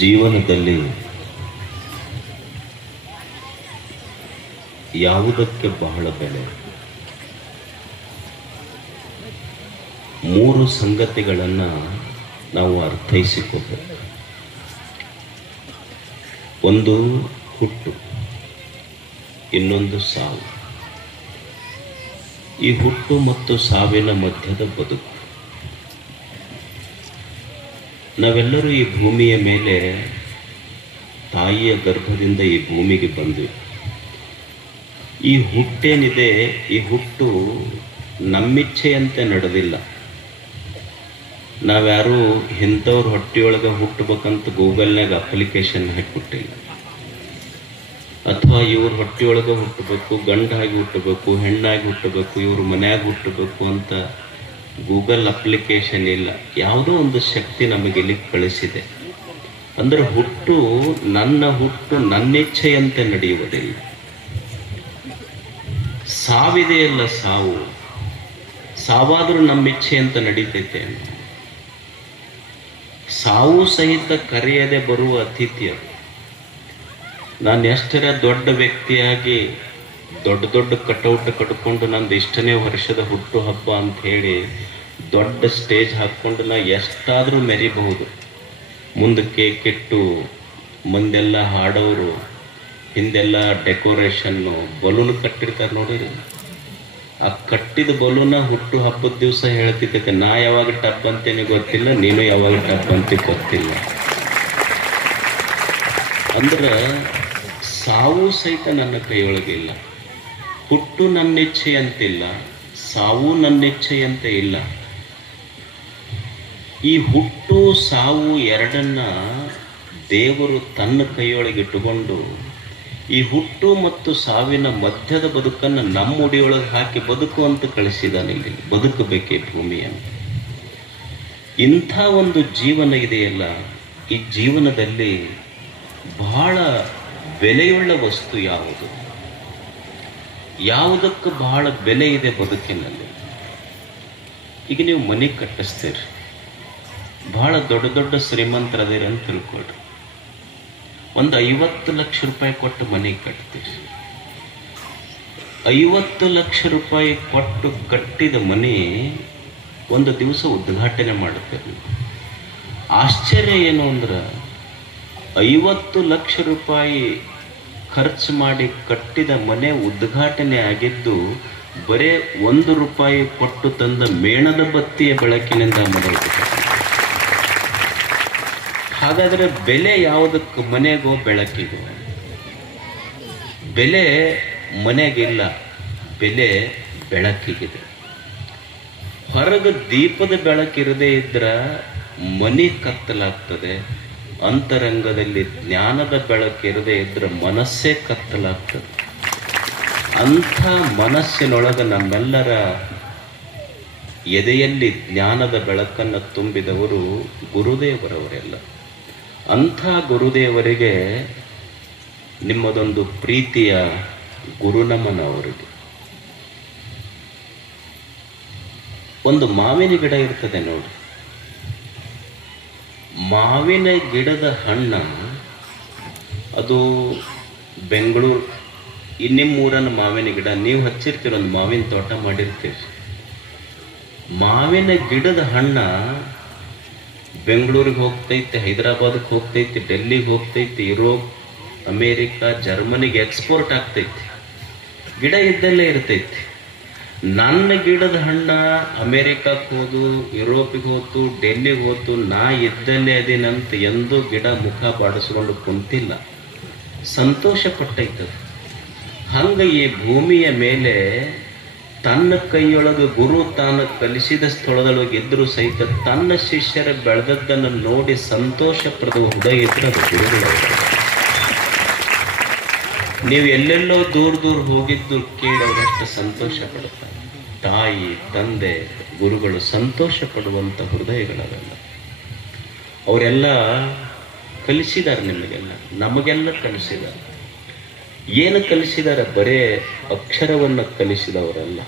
ಜೀವನದಲ್ಲಿ ಯಾವುದಕ್ಕೆ ಬಹಳ ಬೆಲೆ? ಮೂರು ಸಂಗತಿಗಳನ್ನು ನಾವು ಅರ್ಥೈಸಿಕೊಳ್ಳಬೇಕು. ಒಂದು ಹುಟ್ಟು, ಇನ್ನೊಂದು ಸಾವು. ಈ ಹುಟ್ಟು ಮತ್ತು ಸಾವಿನ ಮಧ್ಯದ ಬದುಕು. ನಾವೆಲ್ಲರೂ ಈ ಭೂಮಿಯ ಮೇಲೆ ತಾಯಿಯ ಗರ್ಭದಿಂದ ಈ ಭೂಮಿಗೆ ಬಂದ್ವಿ. ಈ ಹುಟ್ಟೇನಿದೆ, ಈ ಹುಟ್ಟು ನಮ್ಮಿಚ್ಛೆಯಂತೆ ನಡೆದಿಲ್ಲ. ನಾವ್ಯಾರೂ ಇಂಥವ್ರ ಹೊಟ್ಟೆಯೊಳಗೆ ಹುಟ್ಟಬೇಕಂತ ಗೂಗಲ್ನಾಗ ಅಪ್ಲಿಕೇಶನ್ ಹಾಕಿಬಿಟ್ಟಿಲ್ಲ. ಅಥವಾ ಇವ್ರ ಹೊಟ್ಟೆಯೊಳಗೆ ಹುಟ್ಟಬೇಕು, ಗಂಡಾಗಿ ಹುಟ್ಟಬೇಕು, ಹೆಣ್ಣಾಗಿ ಹುಟ್ಟಬೇಕು, ಇವ್ರ ಮನ್ಯಾಗ ಹುಟ್ಟಬೇಕು ಅಂತ ಗೂಗಲ್ ಅಪ್ಲಿಕೇಶನ್ ಇಲ್ಲ. ಯಾವುದೋ ಒಂದು ಶಕ್ತಿ ನಮಗೆ ಇಲ್ಲಿ ಕಳಿಸಿದೆ. ಅಂದರೆ ಹುಟ್ಟು ನನ್ನಿಚ್ಛೆಯಂತೆ ನಡೆಯುವುದಿಲ್ಲ. ಸಾವಿದೆಯಲ್ಲ, ಸಾವಾದರೂ ನಮ್ಮಿಚ್ಛೆಯಂತೆ ನಡೀತೈತೆ. ಸಾವು ಸಹಿತ ಕರೆಯದೆ ಬರುವ ಅತಿಥಿ ಅದು. ನಾನು ಎಷ್ಟರ ದೊಡ್ಡ ವ್ಯಕ್ತಿಯಾಗಿ ದೊಡ್ಡ ಕಟೌಟ್ ಕಟ್ಕೊಂಡು ನಂದು ಇಷ್ಟನೇ ವರ್ಷದ ಹುಟ್ಟು ಹಬ್ಬ ಅಂತ ಹೇಳಿ ದೊಡ್ಡ ಸ್ಟೇಜ್ ಹಾಕ್ಕೊಂಡು ನಾ ಎಷ್ಟಾದರೂ ಮೆರಿಬಹುದು. ಮುಂದಕ್ಕೆ ಕೆಟ್ಟು ಮುಂದೆಲ್ಲ ಹಾಡೋರು, ಹಿಂದೆಲ್ಲ ಡೆಕೋರೇಷನ್ನು, ಬಲೂನ್ ಕಟ್ಟಿರ್ತಾರೆ ನೋಡಿರಿ. ಆ ಕಟ್ಟಿದ ಬಲೂನ ಹುಟ್ಟು ಹಬ್ಬದ ದಿವಸ ಹೇಳ್ತಿದ್ದಕ್ಕೆ ನಾ ಯಾವಾಗ ಟಪ್ ಅಂತೇನೆ ಗೊತ್ತಿಲ್ಲ, ನೀನು ಯಾವಾಗ ಟಪ್ ಅಂತ ಗೊತ್ತಿಲ್ಲ. ಅಂದ್ರೆ ಸಾವು ಸಹಿತ ನನ್ನ ಕೈಯೊಳಗಿಲ್ಲ. ಹುಟ್ಟು ನನ್ನಿಚ್ಛೆಯಂತಿಲ್ಲ, ಸಾವು ನನ್ನಿಚ್ಛೆಯಂತೆ ಇಲ್ಲ. ಈ ಹುಟ್ಟು ಸಾವು ಎರಡನ್ನ ದೇವರು ತನ್ನ ಕೈಯೊಳಗೆ ಇಟ್ಟುಕೊಂಡು ಈ ಹುಟ್ಟು ಮತ್ತು ಸಾವಿನ ಮಧ್ಯದ ಬದುಕನ್ನು ನಮ್ಮ ಉಡಿಯೊಳಗೆ ಹಾಕಿ ಬದುಕು ಅಂತ ಕಳಿಸಿದಾನೆ. ಇಲ್ಲಿ ಬದುಕಬೇಕೇ ಭೂಮಿಯನ್ನು. ಇಂಥ ಒಂದು ಜೀವನ ಇದೆಯಲ್ಲ, ಈ ಜೀವನದಲ್ಲಿ ಬಹಳ ಬೆಲೆಯುಳ್ಳ ವಸ್ತು ಯಾವುದು? ಯಾವುದಕ್ಕೆ ಬಹಳ ಬೆಲೆ ಇದೆ ಬದುಕಿನಲ್ಲಿ? ಈಗ ನೀವು ಮನೆ ಕಟ್ಟಿಸ್ತೀರಿ, ಬಹಳ ದೊಡ್ಡ ಶ್ರೀಮಂತರದಿರಿ ಅಂತ ತಿಳ್ಕೊಳ್ರಿ. ಒಂದು 50 ಲಕ್ಷ ರೂಪಾಯಿ ಕೊಟ್ಟು ಮನೆ ಕಟ್ತೀರಿ. 50 ಲಕ್ಷ ರೂಪಾಯಿ ಕೊಟ್ಟು ಕಟ್ಟಿದ ಮನೆ ಒಂದು ದಿವಸ ಉದ್ಘಾಟನೆ ಮಾಡುತ್ತೀರಿ. ಆಶ್ಚರ್ಯ ಏನು ಅಂದ್ರೆ 50 ಲಕ್ಷ ರೂಪಾಯಿ ಖರ್ಚು ಮಾಡಿ ಕಟ್ಟಿದ ಮನೆ ಉದ್ಘಾಟನೆ ಆಗಿದ್ದು ಬರೇ 1 ರೂಪಾಯಿ ಕೊಟ್ಟು ತಂದ ಮೇಣದ ಬತ್ತಿಯ ಬೆಳಕಿನಿಂದ ಮನೆ ಉದ್ಘಾಟನೆ. ಹಾಗಾದರೆ ಬೆಲೆ ಯಾವುದಕ್ಕೆ? ಮನೆಗೋ ಬೆಳಕಿಗೋ? ಬೆಲೆ ಮನೆಗಿಲ್ಲ, ಬೆಲೆ ಬೆಳಕಿಗಿದೆ. ಹೊರಗೆ ದೀಪದ ಬೆಳಕಿರದೇ ಇದ್ರೆ ಮನೆ ಕತ್ತಲಾಗ್ತದೆ. ಅಂತರಂಗದಲ್ಲಿ ಜ್ಞಾನದ ಬೆಳಕಿರದೇ ಇದ್ರೆ ಮನಸ್ಸೇ ಕತ್ತಲಾಗ್ತದೆ. ಅಂಥ ಮನಸ್ಸಿನೊಳಗೆ ನಮ್ಮೆಲ್ಲರ ಎದೆಯಲ್ಲಿ ಜ್ಞಾನದ ಬೆಳಕನ್ನು ತುಂಬಿದವರು ಗುರುದೇವರವರೆಲ್ಲ. ಅಂಥ ಗುರುದೇವರಿಗೆ ನಿಮ್ಮದೊಂದು ಪ್ರೀತಿಯ ಗುರುನಮನ. ಅವರಿಗೆ ಒಂದು ಮಾವಿನ ಗಿಡ ಇರ್ತದೆ ನೋಡಿ. ಮಾವಿನ ಗಿಡದ ಹಣ್ಣು ಅದು ಬೆಂಗಳೂರು, ನಿಮ್ಮೂರನ್ನ ಮಾವಿನ ಗಿಡ ನೀವು ಹಚ್ಚಿರ್ತೀರ, ಒಂದು ಮಾವಿನ ತೋಟ ಮಾಡಿರ್ತೀರಿ. ಮಾವಿನ ಗಿಡದ ಹಣ್ಣ ಬೆಂಗಳೂರಿಗೆ ಹೋಗ್ತೈತಿ, ಹೈದರಾಬಾದಕ್ಕೆ ಹೋಗ್ತೈತಿ, ಡೆಲ್ಲಿಗೆ ಹೋಗ್ತೈತಿ, ಯುರೋಪ್, ಅಮೇರಿಕಾ, ಜರ್ಮನಿಗೆ ಎಕ್ಸ್ಪೋರ್ಟ್ ಆಗ್ತೈತಿ. ಗಿಡ ಇದ್ದಲ್ಲೇ ಇರ್ತೈತಿ. ನನ್ನ ಗಿಡದ ಹಣ್ಣ ಅಮೇರಿಕಕ್ಕೆ ಹೋದು, ಯುರೋಪಿಗೆ ಹೋತು, ಡೆಲ್ಲಿಗೆ ಹೋತು, ನಾ ಇದ್ದಲ್ಲೇ ಅದೇನಂತ ಎಂದೂ ಗಿಡ ಮುಖ ಬಾಡಿಸ್ಕೊಂಡು ಕುಂತಿಲ್ಲ, ಸಂತೋಷ ಪಟ್ಟೈತದ. ಹಂಗೆ ಈ ಭೂಮಿಯ ಮೇಲೆ ತನ್ನ ಕೈಯೊಳಗೆ ಗುರು ತಾನು ಕಲಿಸಿದ ಸ್ಥಳದೊಳಗೆ ಇದ್ರೂ ಸಹಿತ ತನ್ನ ಶಿಷ್ಯರ ಬೆಳೆದದ್ದನ್ನು ನೋಡಿ ಸಂತೋಷ ಪಡೆದ ಹೃದಯ ಇದ್ರೆ ಅದು ಗುರುಗಳವರು. ನೀವು ಎಲ್ಲೆಲ್ಲೋ ದೂರ ಹೋಗಿದ್ದು ಕೇಳಿ ಅವರಷ್ಟು ಸಂತೋಷ ಪಡುತ್ತಾರೆ. ತಾಯಿ, ತಂದೆ, ಗುರುಗಳು ಸಂತೋಷ ಪಡುವಂಥ ಹೃದಯಗಳವೆಲ್ಲ. ಅವರೆಲ್ಲ ಕಲಿಸಿದ್ದಾರೆ, ನಿಮಗೆಲ್ಲ ನಮಗೆಲ್ಲ ಕಲಿಸಿದ್ದಾರೆ. ಏನು ಕಲಿಸಿದ್ದಾರೆ? ಬರೇ ಅಕ್ಷರವನ್ನು ಕಲಿಸಿದವರಲ್ಲ.